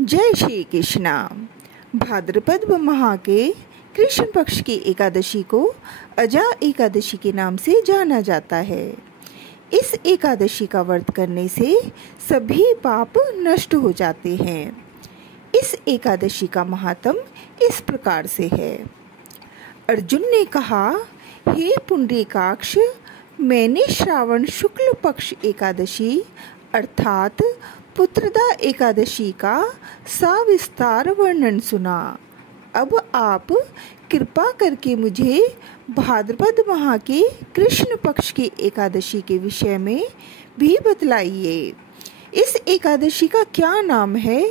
जय श्री कृष्णा। भाद्रपद माह के कृष्ण पक्ष की एकादशी को अजा एकादशी के नाम से जाना जाता है। इस एकादशी का व्रत करने से सभी पाप नष्ट हो जाते हैं। इस एकादशी का महात्म्य इस प्रकार से है। अर्जुन ने कहा, हे पुंडरीकाक्ष, मैंने श्रावण शुक्ल पक्ष एकादशी अर्थात पुत्रदा एकादशी का सविस्तार वर्णन सुना। अब आप कृपा करके मुझे भाद्रपद माह के कृष्ण पक्ष की एकादशी के विषय में भी बतलाइए। इस एकादशी का क्या नाम है,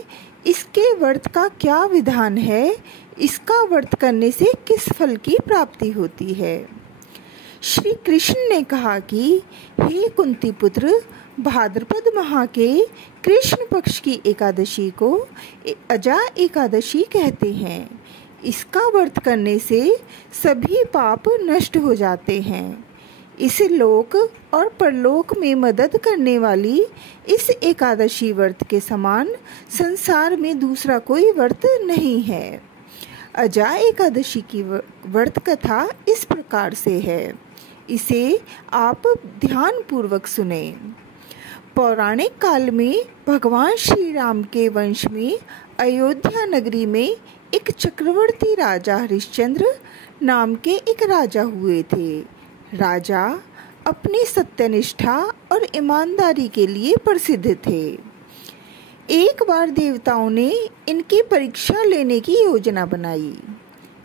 इसके व्रत का क्या विधान है, इसका व्रत करने से किस फल की प्राप्ति होती है। श्री कृष्ण ने कहा कि हे कुंती पुत्र, भाद्रपद माह के कृष्ण पक्ष की एकादशी को अजा एकादशी कहते हैं। इसका व्रत करने से सभी पाप नष्ट हो जाते हैं। इस लोक और परलोक में मदद करने वाली इस एकादशी व्रत के समान संसार में दूसरा कोई व्रत नहीं है। अजा एकादशी की व्रत कथा इस प्रकार से है, इसे आप ध्यान पूर्वक सुने। पौराणिक काल में भगवान श्री राम के वंश में अयोध्या नगरी में एक चक्रवर्ती राजा हरिश्चंद्र नाम के एक राजा हुए थे। राजा अपनी सत्यनिष्ठा और ईमानदारी के लिए प्रसिद्ध थे। एक बार देवताओं ने इनकी परीक्षा लेने की योजना बनाई।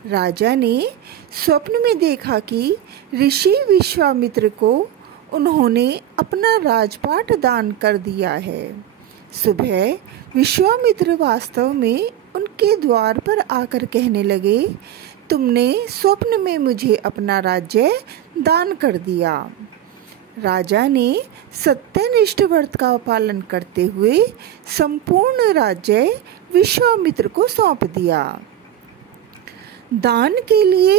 राजा ने स्वप्न में देखा कि ऋषि विश्वामित्र को उन्होंने अपना राजपाट दान कर दिया है। सुबह विश्वामित्र वास्तव में उनके द्वार पर आकर कहने लगे, तुमने स्वप्न में मुझे अपना राज्य दान कर दिया। राजा ने सत्यनिष्ठ व्रत का पालन करते हुए संपूर्ण राज्य विश्वामित्र को सौंप दिया। दान के लिए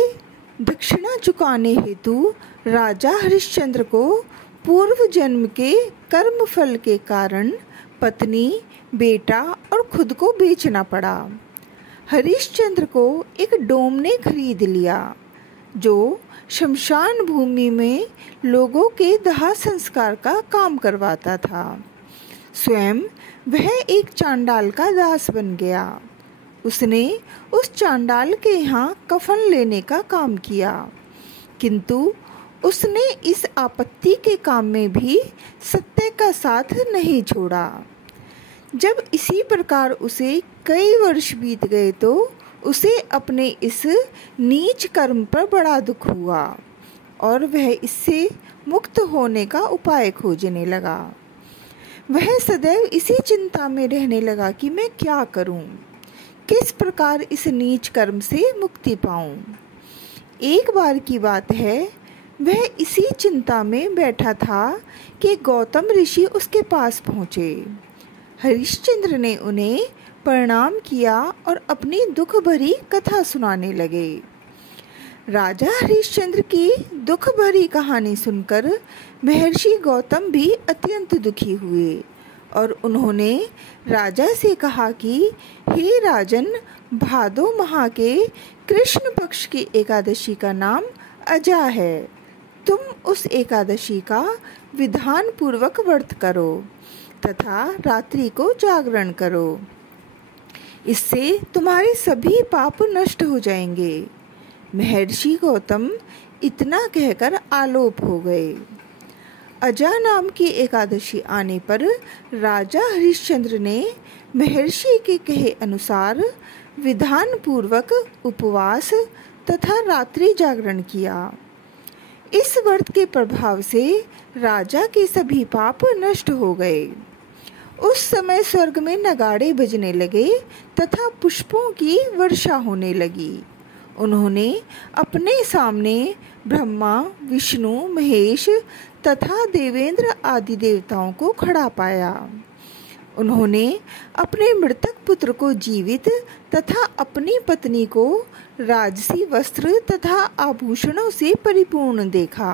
दक्षिणा चुकाने हेतु राजा हरिश्चंद्र को पूर्व जन्म के कर्म फल के कारण पत्नी, बेटा और खुद को बेचना पड़ा। हरिश्चंद्र को एक डोम ने खरीद लिया जो शमशान भूमि में लोगों के दाह संस्कार का काम करवाता था। स्वयं वह एक चांडाल का दास बन गया। उसने उस चांडाल के यहाँ कफन लेने का काम किया, किंतु उसने इस आपत्ति के काम में भी सत्य का साथ नहीं छोड़ा। जब इसी प्रकार उसे कई वर्ष बीत गए तो उसे अपने इस नीच कर्म पर बड़ा दुख हुआ और वह इससे मुक्त होने का उपाय खोजने लगा। वह सदैव इसी चिंता में रहने लगा कि मैं क्या करूं, किस प्रकार इस नीच कर्म से मुक्ति पाऊं। एक बार की बात है, वह इसी चिंता में बैठा था कि गौतम ऋषि उसके पास पहुँचे। हरिश्चंद्र ने उन्हें प्रणाम किया और अपनी दुख भरी कथा सुनाने लगे। राजा हरिश्चंद्र की दुख भरी कहानी सुनकर महर्षि गौतम भी अत्यंत दुखी हुए और उन्होंने राजा से कहा कि हे राजन, भादो माह के कृष्ण पक्ष की एकादशी का नाम अजा है। तुम उस एकादशी का विधान पूर्वक व्रत करो तथा रात्रि को जागरण करो। इससे तुम्हारे सभी पाप नष्ट हो जाएंगे। महर्षि गौतम इतना कहकर आलोप हो गए। अजा नाम की एकादशी आने पर राजा हरिश्चंद्र ने महर्षि के कहे अनुसार विधान पूर्वक उपवास तथा रात्रि जागरण किया। इस व्रत के प्रभाव से राजा के सभी पाप नष्ट हो गए। उस समय स्वर्ग में नगाड़े बजने लगे तथा पुष्पों की वर्षा होने लगी। उन्होंने अपने सामने ब्रह्मा, विष्णु, महेश तथा देवेंद्र आदि देवताओं को खड़ा पाया। उन्होंने अपने मृतक पुत्र को जीवित तथा अपनी पत्नी को राजसी वस्त्र तथा आभूषणों से परिपूर्ण देखा।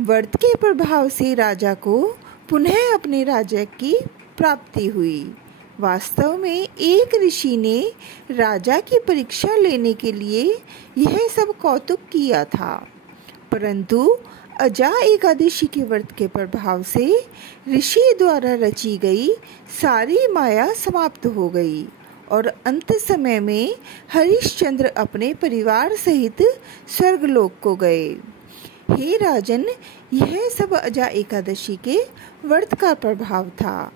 व्रत के प्रभाव से राजा को पुनः अपने राज्य की प्राप्ति हुई। वास्तव में एक ऋषि ने राजा की परीक्षा लेने के लिए यह सब कौतुक किया था, परंतु अजा एकादशी के व्रत के प्रभाव से ऋषि द्वारा रची गई सारी माया समाप्त हो गई और अंत समय में हरिश्चंद्र अपने परिवार सहित स्वर्गलोक को गए। हे राजन, यह सब अजा एकादशी के व्रत का प्रभाव था।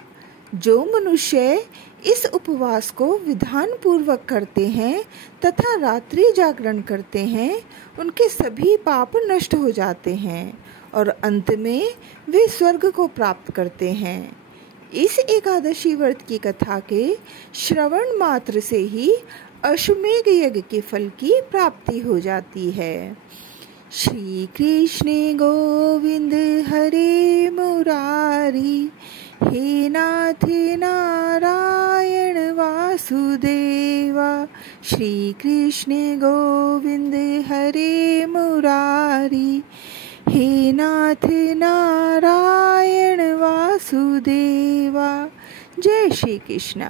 जो मनुष्य इस उपवास को विधान पूर्वक करते हैं तथा रात्रि जागरण करते हैं, उनके सभी पाप नष्ट हो जाते हैं और अंत में वे स्वर्ग को प्राप्त करते हैं। इस एकादशी व्रत की कथा के श्रवण मात्र से ही अश्वमेध यज्ञ के फल की प्राप्ति हो जाती है। श्री कृष्ण गोविंद हरे मुरारी, हे नाथ नारायण वासुदेवा। श्री कृष्ण गोविंद हरे मुरारी, हे नाथ नारायण वासुदेवा। जय श्री कृष्ण।